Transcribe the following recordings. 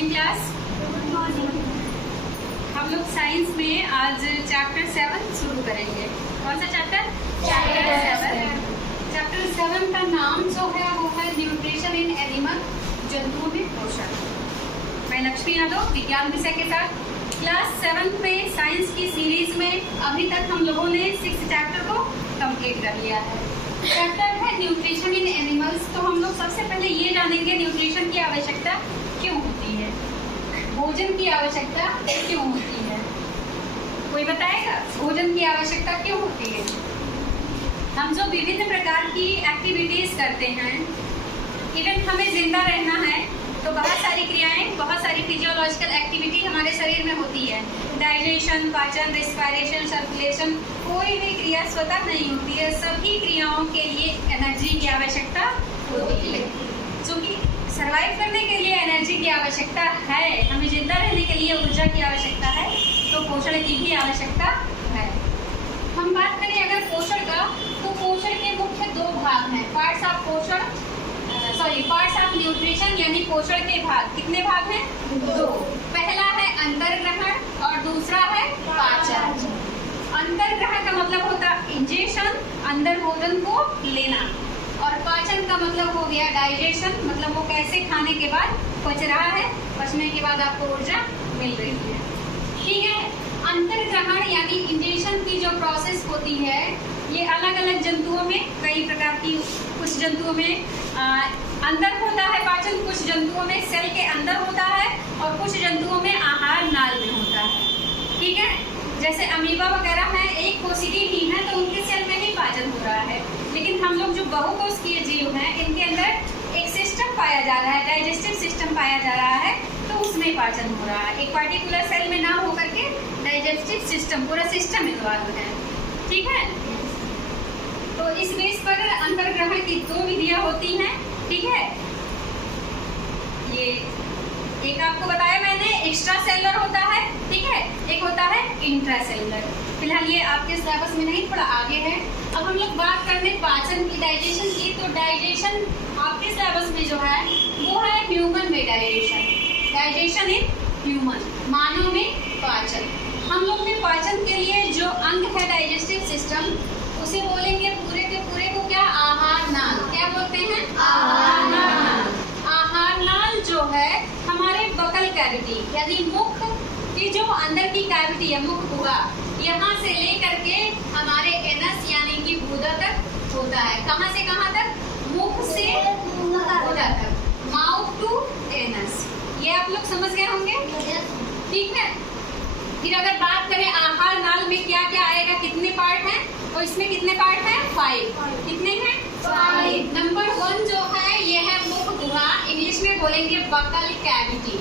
Morning class. हम लोग science में आज चैप्टर 7 शुरू करेंगे। कौन सा चैप्टर? चैप्टर 7। चैप्टर 7 का नाम जो है वो है न्यूट्रिशन इन एनिमल, जंतुओं में पोषण। मैं लक्ष्मी यादव, विज्ञान विषय के साथ क्लास 7 में साइंस की सीरीज में अभी तक हम लोगों ने 6 चैप्टर को कंप्लीट कर लिया है। चैप्टर है न्यूट्रिशन इन एनिमल्स। तो हम लोग सबसे पहले ये जानेंगे न्यूट्रिशन की आवश्यकता क्यों होती है, भोजन की आवश्यकता क्यों होती है। कोई बताएगा भोजन की आवश्यकता क्यों होती है? हम जो विभिन्न प्रकार की एक्टिविटीज करते हैं, इवन हमें जिंदा रहना है तो बहुत सारी क्रियाएं, बहुत सारी फिजियोलॉजिकल एक्टिविटी हमारे शरीर में होती है। डाइजेशन, पाचन, रेस्पिरेशन, सर्कुलेशन, कोई भी क्रिया स्वतः नहीं होती है। सभी क्रियाओं के लिए एनर्जी की आवश्यकता होती है। क्योंकि सर्वाइव करने के लिए एनर्जी की आवश्यकता है, हमें जिंदा रहने के लिए ऊर्जा की आवश्यकता है, तो पोषण की भी आवश्यकता है। हम बात करें अगर पोषण का, तो पोषण के मुख्य 2 भाग हैं। पार्ट्स ऑफ न्यूट्रिशन यानी पोषण के भाग। कितने भाग हैं? 2। पहला है अंतर्ग्रहण और दूसरा है पाचन। अंतर्ग्रहण का मतलब होता है इंजेक्शन, अंदर भोजन को लेना, और पाचन का मतलब हो गया डाइजेशन, मतलब वो कैसे खाने के बाद पच रहा है, पचने के बाद आपको ऊर्जा मिल रही है। ठीक है। अंतर्ग्रहण यानी इंजेक्शन की जो प्रोसेस होती है, ये अलग अलग जंतुओं में कई प्रकार की, कुछ जंतुओं में अंदर होता है पाचन, कुछ जंतुओं में सेल के अंदर होता है, और कुछ जंतुओं में आहार नाल में होता है। ठीक है। जैसे अमीबा वगैरह है, एक कोशिकीय ही है, तो उनके सेल में ही पाचन हो रहा है। लेकिन हम लोग जो बहुकोशिकीय जीव हैं, इनके अंदर एक सिस्टम पाया जा रहा है, डाइजेस्टिव सिस्टम पाया जा रहा है, तो उसमें पाचन हो रहा है। एक पर्टिकुलर सेल में ना होकर के डाइजेस्टिव सिस्टम, पूरा सिस्टम इन्वॉल्व है। ठीक है। तो इस बेस पर अंतर्ग्रहण की 2 विधियां होती हैं। ठीक है। ये एक आपको बताया मैंने, एक्स्ट्रा सेलुलर होता है, ठीक है, एक होता है इंट्रा सेलुलर। फिलहाल ये आपके सिलेबस में नहीं, थोड़ा आगे है। अब हम लोग बात कर रहे पाचन की, डाइजेशन की। तो डाइजेशन आपके सिलेबस में जो है वो है ह्यूमन में डाइजेशन इन ह्यूमन, मानव में पाचन। हम लोग में पाचन के लिए जो अंग है डाइजेस्टिव सिस्टम, उसे बोलेंगे पूरे के पूरे को क्या? आहार नाल। क्या बोलते हैं? आहार नाल। आहार नाल जो है हमारे बकल कैविटी यानी मुख की जो अंदर की कैविटी है, मुख गुहा, यहाँ से लेकर के हमारे एनस यानी कि गुदा तक होता है। कहाँ से कहाँ तक? मुख से गुदा तक, माउथ टू एनस। ये आप लोग समझ गए होंगे। ठीक है। फिर अगर बात करें आहार नाल में क्या क्या आएगा, कितने पार्ट हैं, और इसमें कितने पार्ट हैं? 5। कितने हैं? 5। नंबर 1 जो है ये है मुख गुहा, इंग्लिश में बोलेंगे बकल कैविटी।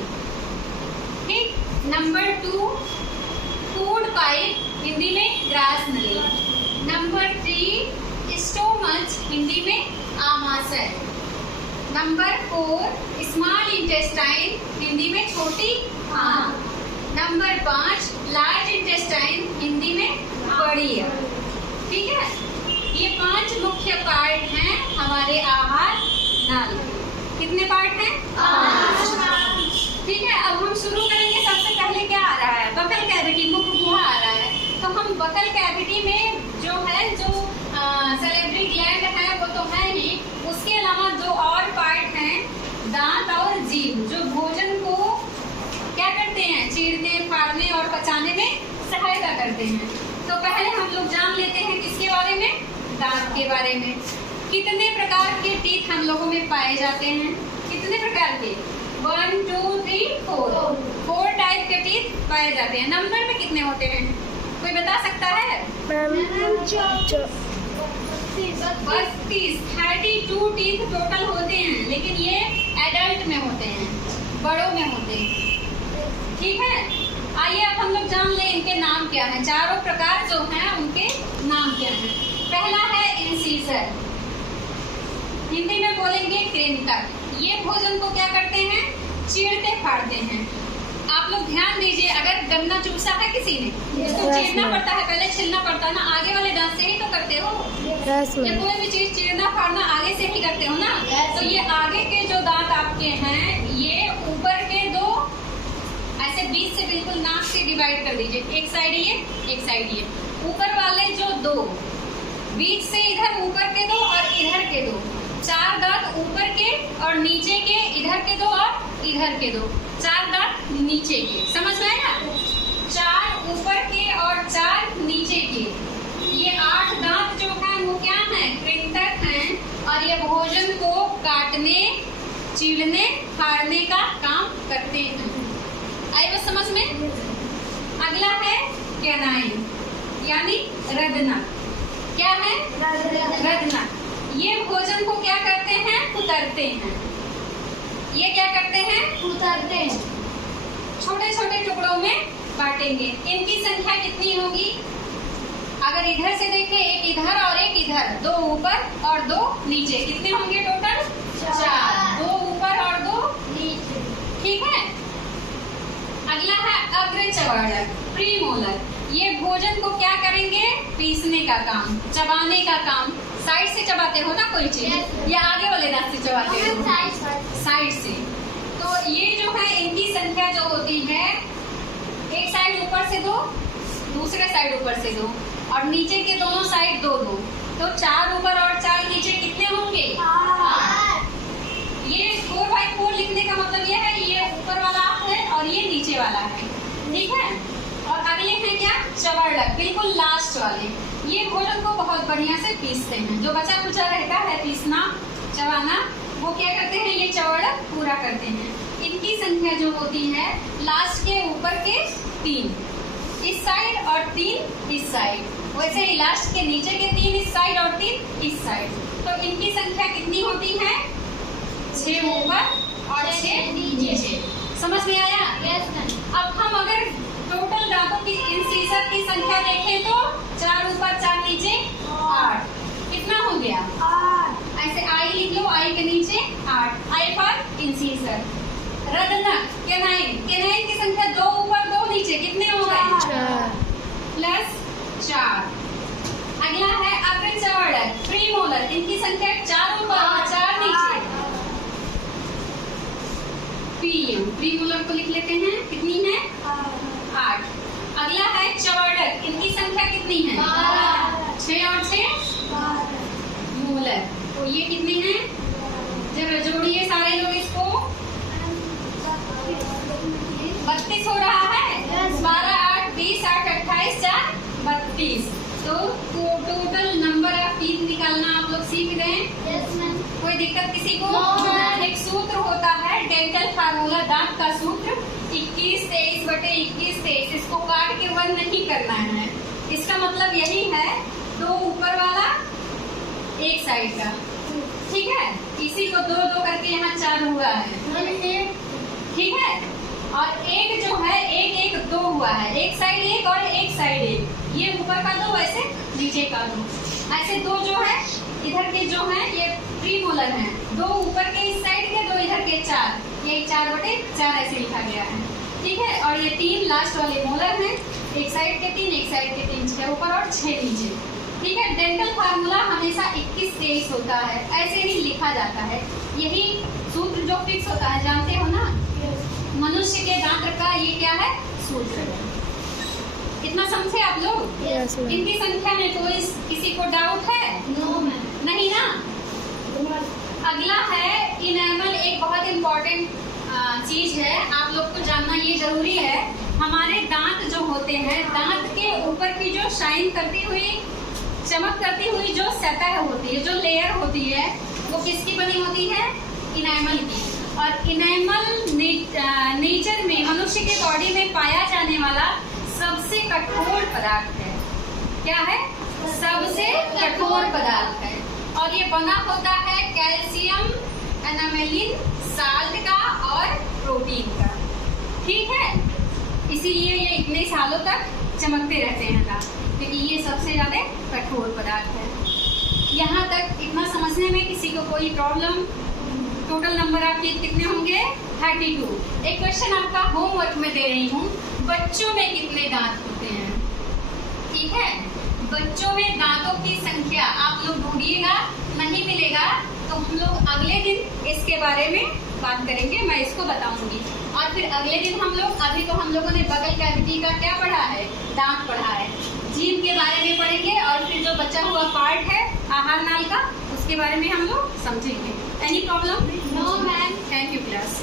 ठीक। नंबर 2 फूड पाइप, हिंदी में ग्रास नली। नंबर 3 स्टोमच, हिंदी में आमाशय। नंबर 4 स्मॉल इंटेस्टाइन, हिंदी में छोटी आंत। नंबर 5 लार्ज इंटेस्टाइन, हिंदी में बड़ी आंत। ठीक है। ये 5 मुख्य पार्ट हैं हमारे आहार नाल। कितने पार्ट हैं? 5। ठीक है। अब हम शुरू करेंगे। सबसे पहले क्या आ रहा है? बकल कैविटी, मुख गुहा आ रहा है। तो हम बकल कैविटी में जो है, जो सेलेब्री ग्लैंड है वो तो है ही, उसके अलावा 2 और पार्ट हैं, दांत और जीभ, जो भोजन को क्या करते हैं? चीरने, फाड़ने और पचाने में सहायता करते हैं। तो पहले हम लोग जान लेते हैं किसके बारे में? दांत के बारे में। कितने प्रकार के टीथ हम लोगों में पाए जाते हैं? कितने प्रकार के? 1 2 3 4 टाइप के टीथ पाए जाते हैं। नंबर में कितने होते हैं? कोई बता सकता है? 32 टीथ टोटल होते हैं, लेकिन ये एडल्ट में होते हैं, बड़ों में होते हैं। ठीक है। आइए अब हम लोग जान ले इनके नाम क्या हैं। चारों प्रकार जो हैं उनके नाम क्या हैं। पहला है इंसीजर, हिंदी में बोलेंगे कृंतक। ये भोजन को क्या करते हैं? चीरते फाड़ते हैं। आप लोग ध्यान दीजिए, अगर गन्ना चूसा है किसी ने, इसको चीरना पड़ता है, पहले छिलना पड़ता है ना, आगे वाले दांत से ही तो करते हो। ये कोई भी चीज चीरना फाड़ना आगे से ही करते हो ना। तो ये आगे के जो दांत आपके हैं, ये ऊपर के 2 ऐसे बीच से बिल्कुल नाक से डिवाइड कर दीजिए, एक साइड ये, एक साइड ये। ऊपर वाले जो दो, बीच से इधर ऊपर के दो और इधर के दो, 4 दांत ऊपर के और नीचे के, इधर के दो और इधर के दो, 4 दांत नीचे के, समझ में आया? 4 ऊपर के और 4 नीचे के, ये 8 दांत जो हैं वो क्या हैं? कृंतक हैं, और ये भोजन को काटने, चीरने, फाड़ने का काम करते हैं। आई बस समझ में? अगला है कैनाइन, यानी रदनक। क्या है? रदनक। ये भोजन को क्या करते हैं? कुतरते हैं। ये क्या करते हैं? कुतरते हैं। छोटे छोटे टुकड़ों में बांटेंगे। इनकी संख्या कितनी होगी? अगर इधर से देखें, एक इधर और एक इधर, 2 ऊपर और 2 नीचे, कितने होंगे टोटल? 4। 2 ऊपर और 2 नीचे, ठीक है। अगला है अग्रचवर्णक, प्रीमोलर। ये भोजन को क्या करेंगे? पीसने का काम, चबाने का काम। साइड से चबाते हो ना कोई चीज, या आगे वाले दांत से चबाते हो? साइड से। तो ये जो है इनकी संख्या जो होती है, एक साइड ऊपर से 2, दूसरे साइड ऊपर से 2, और नीचे के दोनों साइड 2-2, तो 4 ऊपर और 4 नीचे कितने होंगे? 8। ये 4/4 लिखने का मतलब ये है, ये ऊपर वाला है और ये नीचे वाला है, ठीक है। और अगले हैं क्या? चवर्णक, बिल्कुल लास्ट वाले। ये भोजन को बहुत बढ़िया से पीसते हैं। जो बचा कुचा रहता है पीसना, चबाना, वो क्या करते हैं? ये चवर्णक पूरा करते हैं। इनकी संख्या जो होती है, लास्ट के ऊपर के 3 इस साइड और 3 इस साइड, वैसे ही लास्ट के नीचे के 3 इस साइड और 3 इस साइड। तो इनकी संख्या कितनी होती है? 6 ऊपर और 6 नीचे। समझ में आया? अब हम अगर टोटल दांतों की इंसिजर की संख्या देखें तो 4 ऊपर 4 नीचे 8। कितना हो गया? 8। ऐसे आई लिख लो, आई के नीचे 8, I for incisor. रदनक, canine, canine की संख्या 2 ऊपर 2 नीचे, कितने हो गए? 4 प्लस 4। अगला है अग्रचवर्णक, प्रीमोलर। इनकी संख्या 4 ऊपर और 4 नीचे। प्रीमोलर को लिख लेते हैं, कितनी है? 8। अगला है चवर्णक, इनकी संख्या कितनी है? 6 और 6 मोलर। तो ये कितने हैं? जब जोड़िए सारे लोग इसको, 32 हो रहा है। 12 8 20 8 28 4 32। तो टोटल नंबर ऑफ टीथ निकालना आप लोग सीख रहे हैं? कोई दिक्कत किसी को? एक सूत्र होता है, डेंटल फार्मूला, दांत का सूत्र, 21 23 बटे 21 23। इसको काट के 1 नहीं करना है। इसका मतलब यही है, 2 ऊपर वाला, एक साइड का, ठीक है। इसी को 2 करके यहाँ 4 हुआ है, ठीक है। और एक जो है, एक 2 हुआ है, एक साइड 1 और एक साइड 1। ये ऊपर का 2, ऐसे नीचे का 2, ऐसे 2 जो है इधर के जो है ये प्रीमोलर हैं। 2 ऊपर के इस साइड के, 2 इधर के 4, ये 4/4 ऐसे लिखा गया है, ठीक है। और ये 3 लास्ट वाले मोलर हैं, एक साइड के 3, एक साइड के 3, 6 ऊपर और 6 नीचे, ठीक है। डेंटल फार्मूला हमेशा 21 23 होता है, ऐसे ही लिखा जाता है। यही सूत्र जो फिक्स होता है, जानते हो ना? मनुष्य के दांत का ये क्या है? सूत्र। इतना समझे आप लोग? इनकी संख्या में कोई किसी को डाउट है? नहीं ना? अगला है इनेमल, एक बहुत इम्पोर्टेंट चीज है, आप लोग को जानना ये जरूरी है। हमारे दांत जो होते हैं, दांत के ऊपर की जो शाइन करती हुई, चमक करती हुई जो सतह होती है, जो लेयर होती है, वो किसकी बनी होती है? इनेमल की। और इनेमल नेचर में, मनुष्य के बॉडी में पाया जाने वाला सबसे कठोर पदार्थ है। क्या है? सबसे कठोर पदार्थ है। और ये बना होता है कैल्शियम, एनामेलिन, साल्ट का और प्रोटीन का, ठीक है। इसीलिए ये इतने सालों तक चमकते रहते हैं दांत, क्योंकि ये सबसे ज्यादा कठोर पदार्थ है। यहाँ तक इतना समझने में किसी को कोई problem? Total number of teeth कितने होंगे? 32। एक क्वेश्चन आपका होमवर्क में दे रही हूँ, बच्चों में कितने दांत होते हैं? ठीक है, बच्चों में दांतों की संख्या आप लोग ढूंढिएगा, नहीं मिलेगा तो हम लोग अगले दिन इसके बारे में बात करेंगे, मैं इसको बताऊंगी। और फिर अगले दिन हम लोग, अभी तो हम लोगों ने बगल कैविटी का क्या पढ़ा है, दांत पढ़ा है, जीभ के बारे में पढ़ेंगे और फिर जो बचा हुआ पार्ट है आहार नाल का, उसके बारे में हम लोग समझेंगे। Any problem? No ma'am. Thank you class.